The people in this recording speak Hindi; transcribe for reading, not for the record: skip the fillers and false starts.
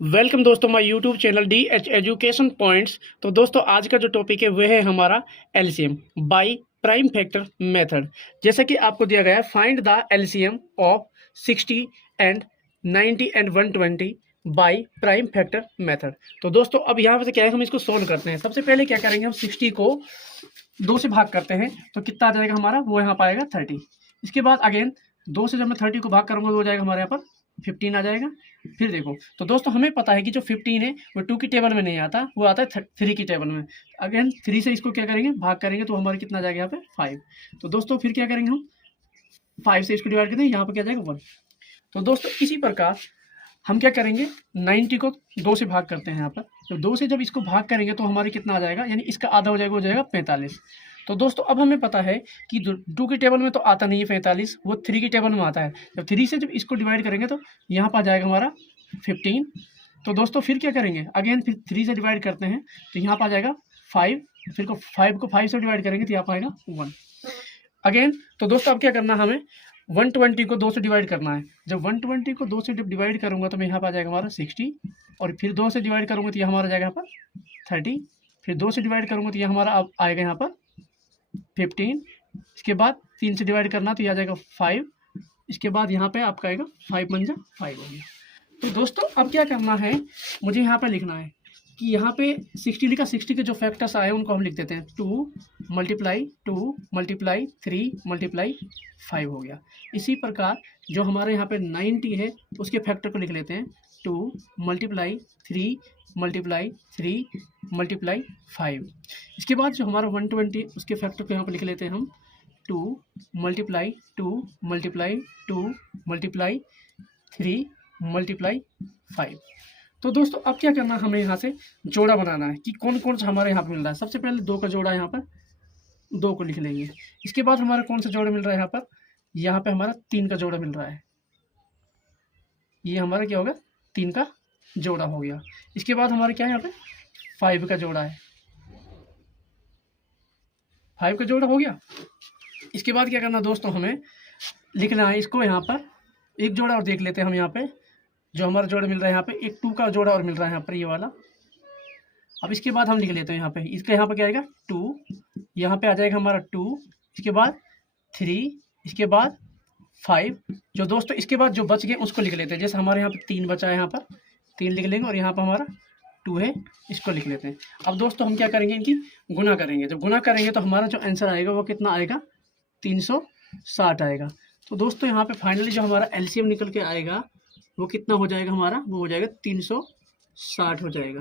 वेलकम दोस्तों my YouTube channel DH education points. तो दोस्तों आज का जो टॉपिक है वह है हमारा LCM by prime factor method. जैसा कि आपको दिया गया है, find the LCM of 60 and 90 and 120 by prime factor method. तो दोस्तों अब यहाँ पे क्या है, हम इसको सोल्व करते हैं। सबसे पहले क्या करेंगे, हम 60 को 2 से भाग करते हैं तो कितना आ जाएगा हमारा, वो यहाँ पाएगा 30। इसके बाद अगेन 2 से जब मैं 30 को भाग करूँगा तो हो जाएगा हमारे यहाँ पर 15 आ जाएगा। फिर देखो तो दोस्तों हमें पता है कि जो 15 है वो 2 की टेबल में नहीं आता, वो आता है 3 की टेबल में। अगेन 3 से इसको क्या करेंगे, भाग करेंगे तो हमारे कितना जाएगा यहाँ पे 5। तो दोस्तों फिर क्या करेंगे, हम 5 से इसको डिवाइड करते हैं, यहाँ पर क्या जाएगा 1। तो दोस्तों इसी प्रकार हम क्या करेंगे, 90 को 2 से भाग करते हैं यहाँ पर। तो 2 से जब इसको भाग करेंगे तो हमारे कितना आ जाएगा, यानी इसका आधा हो जाएगा, हो जाएगा 45। तो दोस्तों अब हमें पता है कि 2 की टेबल में तो आता नहीं है 45, वो 3 की टेबल में आता है। जब 3 से जब इसको डिवाइड करेंगे तो यहाँ पर आ जाएगा हमारा 15। तो दोस्तों फिर क्या करेंगे, अगेन फिर 3 से डिवाइड करते हैं तो यहाँ पर आ जाएगा 5। फिर को 5 को 5 से डिवाइड करेंगे तो यहाँ पर आएगा 1 अगेन। तो दोस्तों अब क्या करना है, हमें 120 को 2 से डिवाइड करना है। जब 120 को 2 से डिवाइड करूँगा तो मैं यहाँ पर आ जाएगा हमारा 60, और फिर 2 से डिवाइड करूँगा तो यहाँ हमारा जाएगा यहाँ पर 30। फिर 2 से डिवाइड करूँगा तो ये हमारा अब आएगा यहाँ पर 15। इसके बाद 3 से डिवाइड करना तो ये आ जाएगा 5। इसके बाद यहाँ पे आपका आएगा 5 मंजा 5 हो गया। तो दोस्तों अब क्या करना है, मुझे यहाँ पे लिखना है कि यहाँ पे 60 लिखा, 60 के जो फैक्टर्स आए उनको हम लिख देते हैं 2 मल्टीप्लाई 3 मल्टीप्लाई 5 हो गया। इसी प्रकार जो हमारे यहाँ पे 90 है उसके फैक्टर को लिख लेते हैं 2 मल्टीप्लाई 3 मल्टीप्लाई 3 मल्टीप्लाई 5। इसके बाद जो हमारा 120 उसके फैक्टर को यहाँ पर लिख लेते हैं हम 2 मल्टीप्लाई 2 मल्टीप्लाई 3 मल्टीप्लाई 5। तो दोस्तों अब क्या करना है, हमें यहाँ से जोड़ा बनाना है कि कौन कौन सा हमारे यहाँ पे मिल रहा है। सबसे पहले 2 का जोड़ा यहाँ पर 2 को लिख लेंगे। इसके बाद हमारा कौन सा जोड़ा मिल रहा है यहाँ पर, यहाँ पे हमारा 3 का जोड़ा मिल रहा है। ये हमारा क्या होगा, 3 का जोड़ा हो गया। इसके बाद हमारे क्या है, यहाँ पे 5 का जोड़ा है, 5 का जोड़ा हो गया। इसके बाद क्या करना दोस्तों, हमें लिखना है इसको यहाँ पर एक जोड़ा और देख लेते हैं हम। यहाँ पे जो हमारा जोड़ा मिल रहा है यहाँ पे एक 2 का जोड़ा और मिल रहा है यहाँ पर, ये वाला। अब इसके बाद हम लिख लेते हैं यहाँ पे, इसका यहाँ पे क्या आएगा 2, यहाँ पे आ जाएगा हमारा 2। इसके बाद 3, इसके बाद 5। जो दोस्तों इसके बाद जो बच गए उसको लिख लेते हैं। जैसे हमारे यहाँ पे 3 बचा है, यहाँ पर 3 लिख लेंगे, और यहाँ पर हमारा 2 है, इसको लिख लेते हैं। अब दोस्तों हम क्या करेंगे, इनकी गुना करेंगे। जब गुना करेंगे तो हमारा जो आंसर आएगा वो कितना आएगा, 360 आएगा। तो दोस्तों यहाँ पे फाइनली जो हमारा एलसीएम निकल के आएगा वो कितना हो जाएगा हमारा, वो हो जाएगा 360 हो जाएगा।